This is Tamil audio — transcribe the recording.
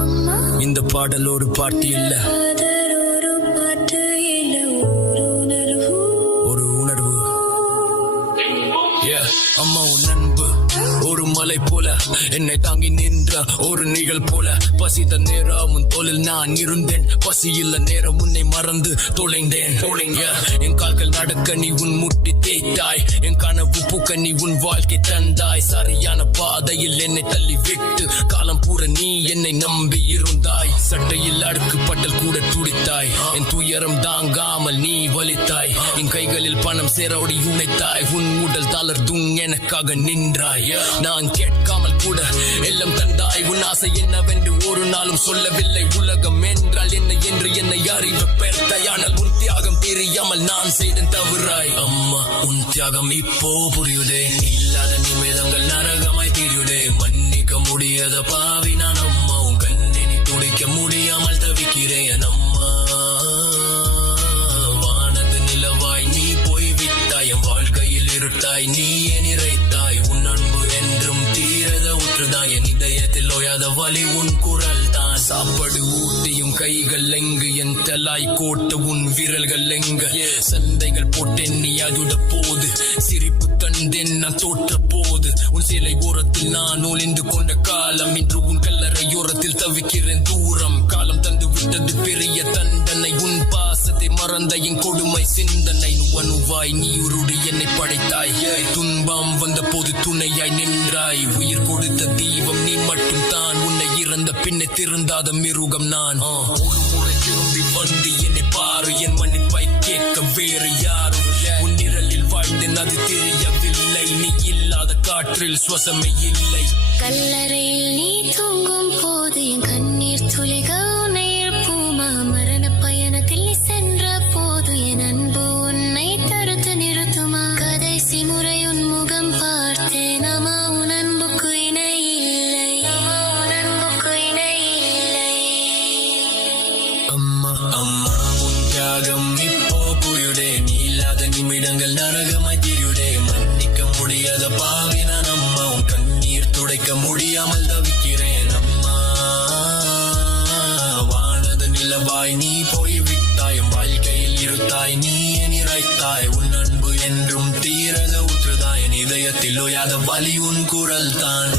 அம்மா. இந்த பாடல் ஒரு பாட்டு இல்ல, ஒரு உணர்வு. அம்மா உன் அன்பு ஒரு மலை போல என்னை தாங்கி நின்ற ஒரு நிகழ் போல. பசித நேரம் உன் தோளில் நான் இருந்தேன், பசி இல்ல நேரம் உன்னை மறந்து தொலைந்தேன். என் கால்கள் நடக்க நீ உன் முட்டி தேய்த்தாய், என் கனவு பூக்க நீ உன் வாழ்க்கை தந்தாய். சரியான பாதையில் என்னை தள்ளி விட்டு காலம் பூர நீ என்னை நம்பி இருந்தாய். சட்டையில் அடுக்குப்பட்டல் கூட துடித்தாய், என் துயரம் தாங்காமல் நீ வலித்தாய். என் கைகளில் பணம் சேரோடி உழைத்தாய், உன் உடல் தளர்ந்தும் எனக்காக நின்றாய். நான் கேட்காமல் கூட எல்லாம் தந்தாய், உன் ஆசை என்னவென்று ஒரு நாளும் சொல்லவில்லை. உலகம் என்றால் என்ன என்று என்னை அறிவு பெற்றாய், ஆனால் உன் தியாகம் தெரியாமல் நான் செய்தேன் தவறாய். அம்மா உன் தியாகம் இப்போ புரியுதே, இல்லாத நிமிடங்கள் நரகமாய் தெரியுதே. மன்னிக்க முடியாத பாவி நான் அம்மா, உன் கண்ணினி துடிக்க முடியாமல் தவிக்கிறேன் அம்மா. வானது நிலவாய் நீ போய் விட்டாய், என் வாழ்க்கையில் இருட்டாய் நீ நிறைத்தாய். உன் அன்பு என்றும் தீரத ஊற்றுதான், என் இதயத்தில் ஓயாத வலி உன் குரல் தான். சாப்பாடு ஊட்டியும் கைகள் எங்கு, என் தலாய் கோட்ட உன் விரல்கள் எங்க. சந்தைகள் போட்டேன் நீ அதுட போது, சிரிப்பு தந்தேன் நான் தோற்ற போது. உன் சிலை ஓரத்தில் நான் ஒளிந்து கொண்ட காலம், இன்று உன் கல்லறையோரத்தில் தவிக்கிறேன் தூரம். காலம் தந்து விட்டது பெரிய தண்டனை, உன் பாசத்தை மறந்த என் கொடுமை சிந்தனை. அணுவாய் நீ உருடி என்னை படைத்தாய், துன்பம் வந்த போது துணையாய் நின்றாய். உயிர் கொடுத்த தீபம் நீ மட்டும் தான், உன்னை இறந்த பின்னை திருந்தாத மிருகம் நான். ஒரு முறை திரும்பி வந்து என்னை பாரு, என் மன்னிப்பை கேட்க வேறு யாரும். உன் நிழலில் வாழ்ந்தேன் அது தெரியவில்லை, நீ இல்லாத காற்றில் சுவாசமே இல்லை. கல்லறையில் நீ தூங்கும் போது என் கண்ணீர் துளிக உன்னை எழுப்புமா. மரண பயணத்தில் நீ சென்ற போது என் அன்பு உன்னை தடுத்து நிறுத்துமா. கடைசி முறை உன் முகம் பார்த்தேன் அம்மா, உன் அன்புக்கு இணை இல்லை, உன் அன்புக்கு இணை இல்லை. அம்மா அம்மா உன் தியாகம் இப்போ புரியுதே, நீ இல்லாத நிமிடங்கள் நரகமாய் தெரியுதே. மன்னிக்க முடியாத பாவி நான் அம்மா, உன் கண்ணீர் துடைக்க முடியாமல் தவிக்கிறேன் அம்மா. வானது நிலவாய் நீ போய் விட்டாய், வாழ்க்கையில் இருத்தாய் நீ நிறைத்தாய். உன் அன்பு என்றும் தீரத ஊற்றுதாய், என் இதயத்தில் ஓயாத வலி உன் குரல் தான்.